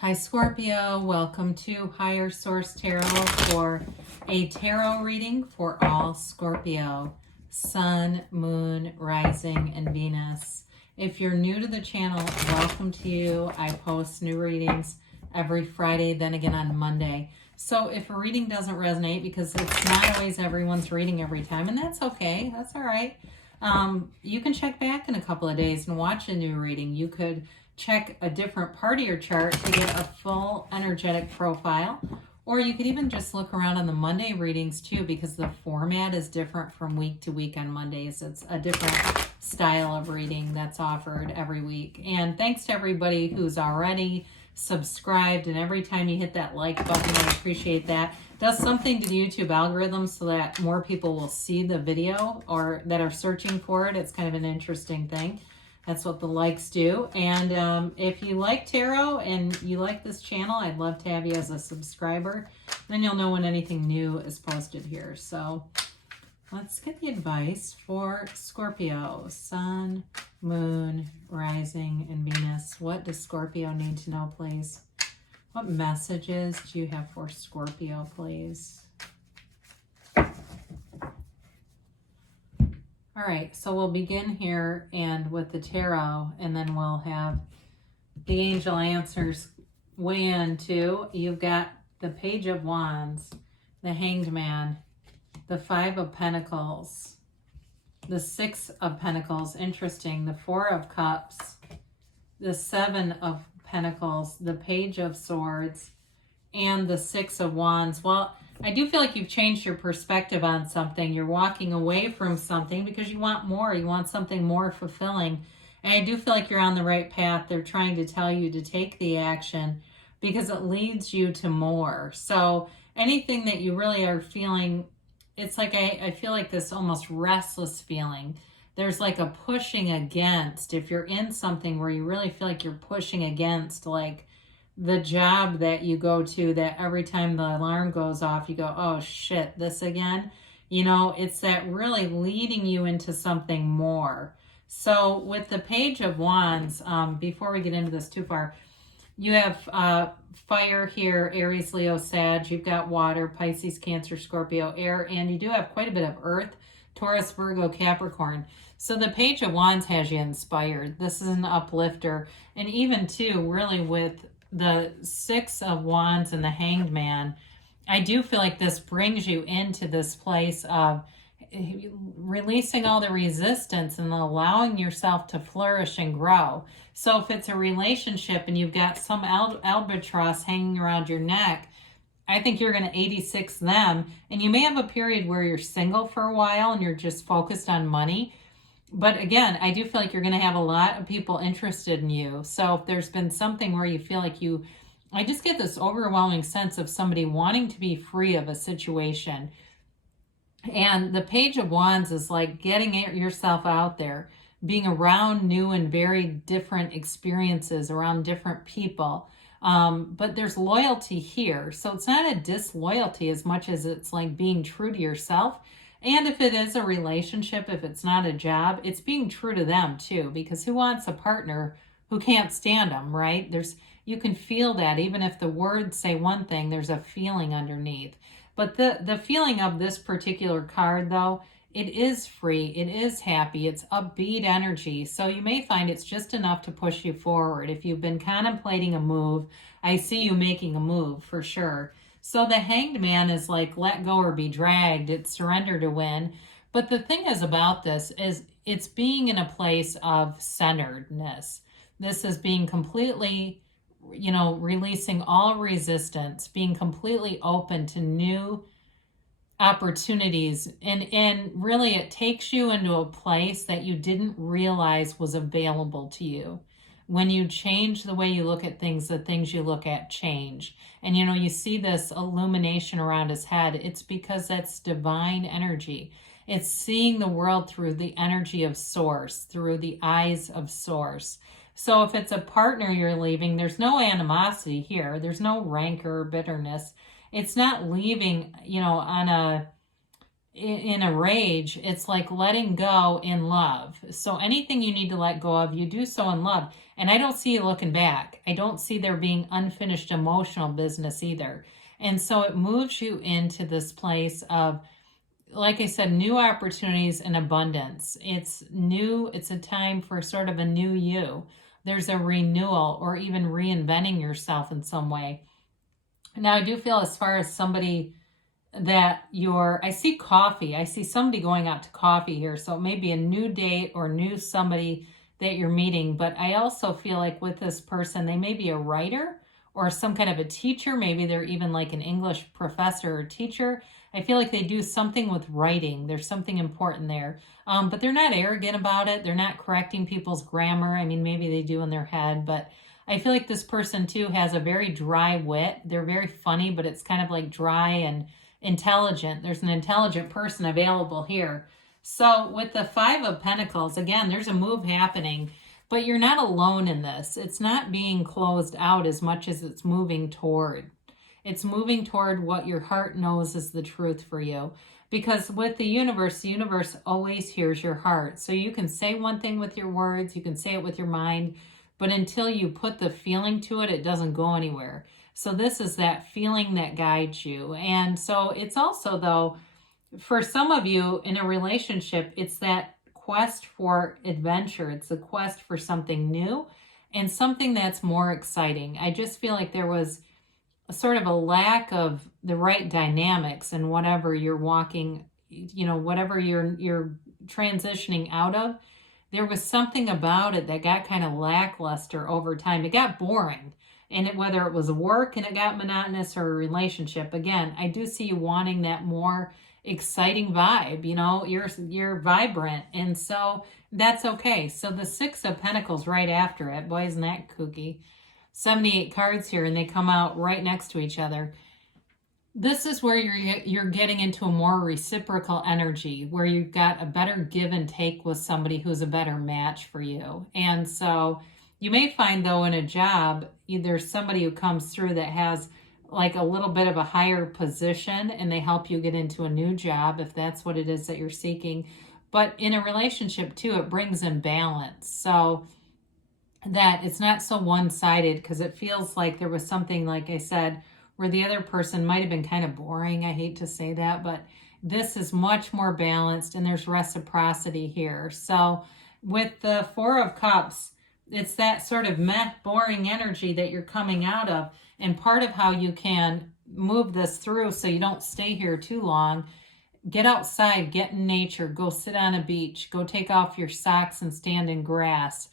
Hi Scorpio, welcome to Higher Source Tarot for a tarot reading for all Scorpio, Sun, Moon, Rising, and Venus. If you're new to the channel, welcome to you. I post new readings every Friday, then again on Monday. So if a reading doesn't resonate, because it's not always everyone's reading every time, and that's okay, that's all right. You can check back in a couple of days and watch a new reading. You could check a different part of your chart to get a full energetic profile, or you could even just look around on the Monday readings too, because the format is different from week to week on Mondays. It's a different style of reading that's offered every week. And thanks to everybody who's already subscribed, and every time you hit that like button, I appreciate that. It does something to the YouTube algorithm so that more people will see the video or that are searching for it. It's kind of an interesting thing. That's what the likes do. And if you like tarot and you like this channel, I'd love to have you as a subscriber. Then you'll know when anything new is posted here. So let's get the advice for Scorpio, Sun, Moon, Rising, and Venus. What does Scorpio need to know, please? What messages do you have for Scorpio, please? All right, so we'll begin here and with the tarot, and then we'll have the angel answers weigh in too. You've got the Page of Wands, the Hanged Man, the Five of Pentacles, the Six of Pentacles, interesting, the Four of Cups, the Seven of Pentacles, the Page of Swords, and the Six of Wands. Well, I do feel like you've changed your perspective on something. You're walking away from something because you want more. You want something more fulfilling. And I do feel like you're on the right path. They're trying to tell you to take the action because it leads you to more. So anything that you really are feeling, it's like I feel like this almost restless feeling. There's like a pushing against. If you're in something where you really feel like you're pushing against, like the job that you go to, that every time the alarm goes off, you go, oh shit, this again. You know, it's that really leading you into something more. So with the Page of Wands, before we get into this too far, you have fire here, Aries, Leo, Sag. You've got water, Pisces, Cancer, Scorpio, air, and you do have quite a bit of earth, Taurus, Virgo, Capricorn. So the Page of Wands has you inspired. This is an uplifter. And even too, really with the Six of Wands and the Hanged Man, I do feel like this brings you into this place of releasing all the resistance and allowing yourself to flourish and grow. So if it's a relationship and you've got some albatross hanging around your neck, I think you're going to 86 them. And you may have a period where you're single for a while and you're just focused on money. But again, I do feel like you're going to have a lot of people interested in you. So if there's been something where you feel like I just get this overwhelming sense of somebody wanting to be free of a situation. And the Page of Wands is like getting yourself out there, being around new and very different experiences, around different people. But there's loyalty here. So it's not a disloyalty as much as it's like being true to yourself. And if it is a relationship, if it's not a job, it's being true to them too, because who wants a partner who can't stand them, right? You can feel that even if the words say one thing, there's a feeling underneath. But the feeling of this particular card though, it is free, it is happy, it's upbeat energy. So you may find it's just enough to push you forward. If you've been contemplating a move, I see you making a move for sure. So the Hanged Man is like let go or be dragged. It's surrender to win. But the thing is about this is it's being in a place of centeredness. This is being completely, releasing all resistance, being completely open to new opportunities. And really it takes you into a place that you didn't realize was available to you. When you change the way you look at things, the things you look at change. And you see this illumination around his head. It's because that's divine energy. It's seeing the world through the energy of Source, through the eyes of Source. So if it's a partner you're leaving, there's no animosity here. There's no rancor or bitterness. It's not leaving, in a rage. It's like letting go in love. So anything you need to let go of, you do so in love. And I don't see you looking back. I don't see there being unfinished emotional business either. And so it moves you into this place of, like I said, new opportunities and abundance. It's new. It's a time for sort of a new you. There's a renewal or even reinventing yourself in some way. Now, I do feel as far as somebody that I see coffee. I see somebody going out to coffee here. So it may be a new date or new somebody that you're meeting. But I also feel like with this person, they may be a writer or some kind of a teacher. Maybe they're even like an English professor or teacher. I feel like they do something with writing. There's something important there. But they're not arrogant about it. They're not correcting people's grammar. I mean, maybe they do in their head, but I feel like this person too has a very dry wit. They're very funny, but it's kind of like dry and intelligent. There's an intelligent person available here. So with the Five of Pentacles, again, there's a move happening, but you're not alone in this. It's not being closed out as much as it's moving toward. It's moving toward what your heart knows is the truth for you. Because with the universe always hears your heart. So you can say one thing with your words, you can say it with your mind, but until you put the feeling to it, it doesn't go anywhere. So this is that feeling that guides you. And so it's also, though, for some of you in a relationship, it's that quest for adventure. It's a quest for something new and something that's more exciting. I just feel like there was a sort of a lack of the right dynamics in whatever you're walking, whatever you're transitioning out of. There was something about it that got kind of lackluster over time. It got boring. And whether it was work and it got monotonous or a relationship, again, I do see you wanting that more exciting vibe. You're vibrant. And so that's okay. So the Six of Pentacles right after it, boy, isn't that kooky? 78 cards here, and they come out right next to each other. This is where you're getting into a more reciprocal energy, where you've got a better give and take with somebody who's a better match for you. And so you may find, though, in a job, there's somebody who comes through that has like a little bit of a higher position, and they help you get into a new job if that's what it is that you're seeking. But in a relationship, too, it brings in balance. So that it's not so one-sided, because it feels like there was something, like I said, where the other person might have been kind of boring. I hate to say that, but this is much more balanced, and there's reciprocity here. So with the Four of Cups, it's that sort of meh, boring energy that you're coming out of. And part of how you can move this through so you don't stay here too long, get outside, get in nature, go sit on a beach, go take off your socks and stand in grass.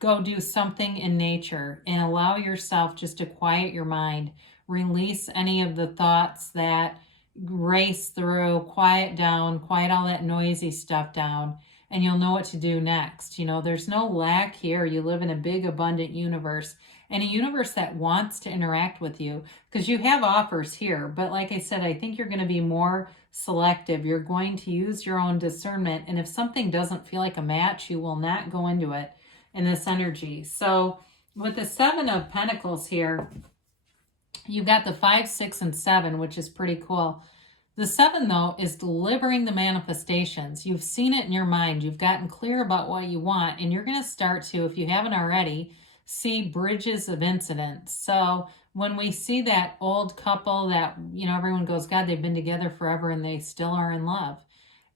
Go do something in nature and allow yourself just to quiet your mind. Release any of the thoughts that race through, quiet down, quiet all that noisy stuff down, and you'll know what to do next. There's no lack here. You live in a big, abundant universe, and a universe that wants to interact with you, because you have offers here. But like I said, I think you're going to be more selective. You're going to use your own discernment, and if something doesn't feel like a match, you will not go into it in this energy. So with the Seven of Pentacles here, you've got the 5, 6, and 7, which is pretty cool. The 7, though, is delivering the manifestations. You've seen it in your mind. You've gotten clear about what you want, and you're going to start to, if you haven't already, see bridges of incidents. So when we see that old couple that, everyone goes, God, they've been together forever and they still are in love.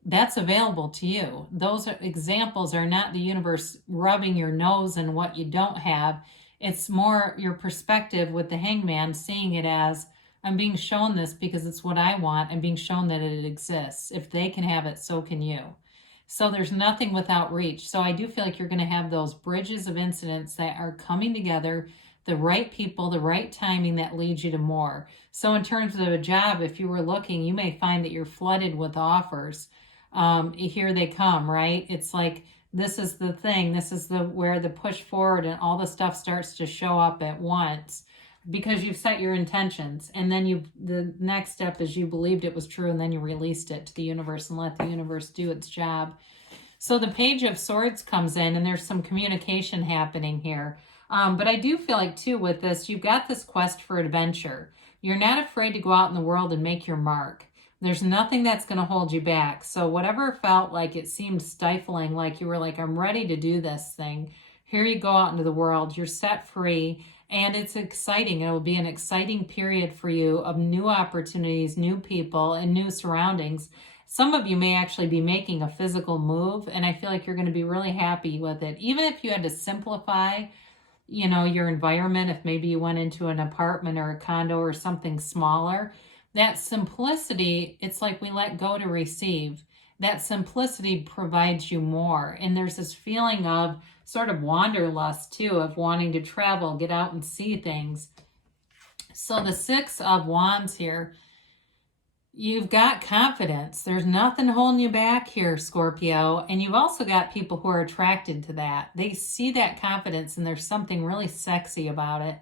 That's available to you. Those examples are not the universe rubbing your nose in what you don't have. It's more your perspective with the Hangman, seeing it as, I'm being shown this because it's what I want. I'm being shown that it exists. If they can have it, so can you. So there's nothing without reach. So I do feel like you're going to have those bridges of incidents that are coming together, the right people, the right timing that leads you to more. So in terms of a job, if you were looking, you may find that you're flooded with offers. Here they come, right? It's like, this is the thing. This is where the push forward and all the stuff starts to show up at once, because you've set your intentions, and then the next step is you believed it was true, and then you released it to the universe and let the universe do its job. So the Page of Swords comes in, and there's some communication happening here. But I do feel like, too, with this, you've got this quest for adventure. You're not afraid to go out in the world and make your mark. There's nothing that's going to hold you back. So whatever felt like it seemed stifling, like you were like, I'm ready to do this thing. Here you go out into the world. You're set free. And it's exciting. It will be an exciting period for you of new opportunities, new people, and new surroundings. Some of you may actually be making a physical move, and I feel like you're going to be really happy with it. Even if you had to simplify, you know, your environment, if maybe you went into an apartment or a condo or something smaller, that simplicity, it's like we let go to receive. That simplicity provides you more. And there's this feeling of sort of wanderlust too, of wanting to travel, get out and see things. So the Six of Wands here, you've got confidence. There's nothing holding you back here, Scorpio. And you've also got people who are attracted to that. They see that confidence and there's something really sexy about it.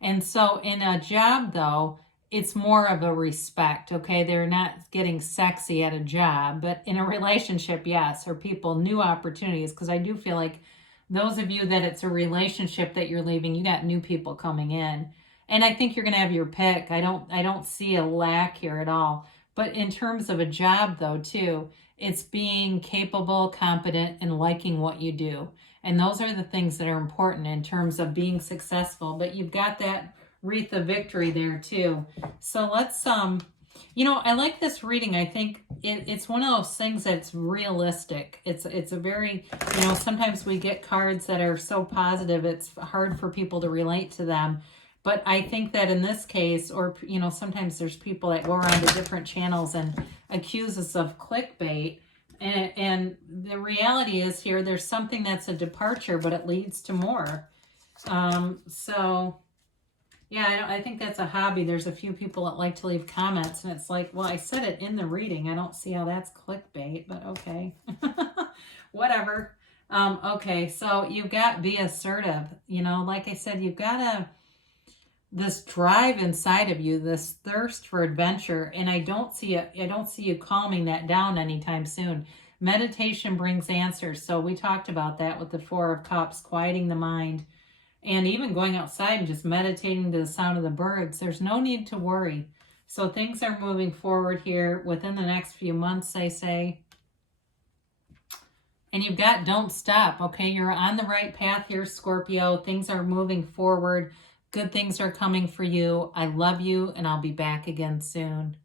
And so in a job though, it's more of a respect, okay? They're not getting sexy at a job, but in a relationship, yes, or people, new opportunities, because I do feel like those of you that it's a relationship that you're leaving, you got new people coming in. And I think you're going to have your pick. I don't see a lack here at all. But in terms of a job though, too, it's being capable, competent, and liking what you do. And those are the things that are important in terms of being successful. But you've got that wreath of victory there too. So let's, you know, I like this reading. I think it's one of those things that's realistic. It's a very, you know, sometimes we get cards that are so positive, it's hard for people to relate to them. But I think that in this case, or, you know, sometimes there's people that go around to different channels and accuse us of clickbait. And the reality is here, there's something that's a departure, but it leads to more. So yeah, I think that's a hobby. There's a few people that like to leave comments, and it's like, well, I said it in the reading. I don't see how that's clickbait, but okay. Whatever. Okay, so you've got be assertive. You know, like I said, you've got this drive inside of you, this thirst for adventure, and I don't see you calming that down anytime soon. Meditation brings answers. So we talked about that with the Four of Cups, quieting the mind. And even going outside and just meditating to the sound of the birds, there's no need to worry. So things are moving forward here within the next few months, they say. And you've got don't stop, okay? You're on the right path here, Scorpio. Things are moving forward. Good things are coming for you. I love you, and I'll be back again soon.